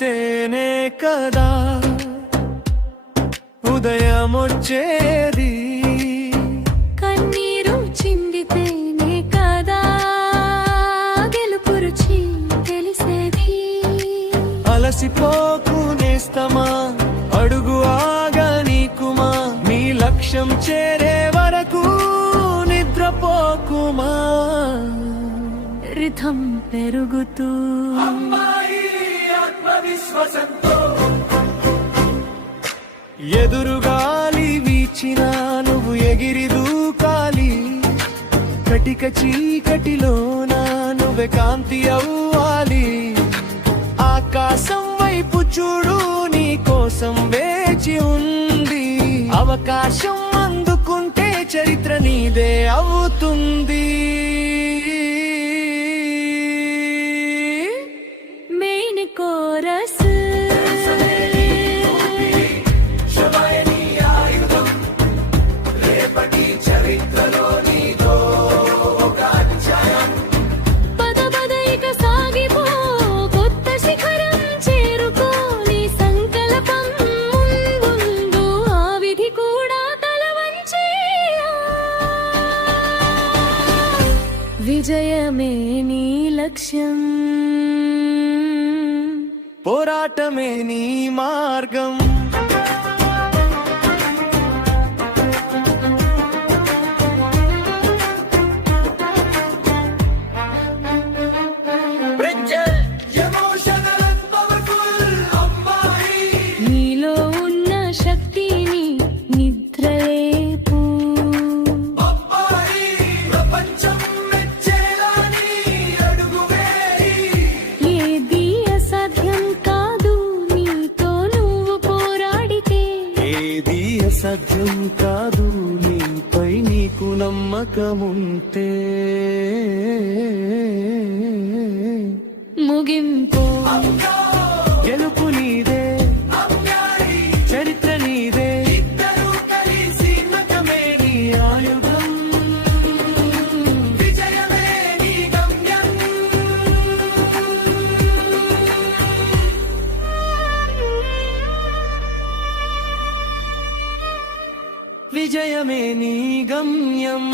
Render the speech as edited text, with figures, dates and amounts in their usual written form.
నవ్వితేనే కదా ఉదయమొచ్చేది, కన్నీరు చిందితేనే కదా గెలుపు రుచి తెలిసేది. అలసిపోకు నేస్తమా, అడుగు ఆగా నీకుమా, నీ లక్ష్యం చేరే వరకు నిద్రపోకుమా. రిథం పెరుగుతూ ఎదురుగాలి వీచినా నువ్వు ఎగిరి దూకాలి, కటిక చీకటిలోన నువ్వే కాంతి అవ్వాలి. ఆకాశం వైపు చూడు, నీ కోసం వేచి ఉంది. అవకాశం అందుకుంటే చరిత్ర నీదే అవుతుంది. మెయిన్ కోరస్ విజయమే నీ లక్ష్యం, పోరాటమే నీ మార్గం. నీలో ఉన్న శక్తిని నిద్రలేపు. ఏది అసాధ్యం కాదు నీతో నువ్వు పోరాడితే, ఏది అసాధ్యం కాదు నీపై నీకు నమ్మకముంటే. ముగింపు గెలుపు నీదే, చరిత్ర నీదే, నమ్మకమే నీ ఆయుధం. విజయమే నీ గమ్యం. విజయమే నీ గమ్యం.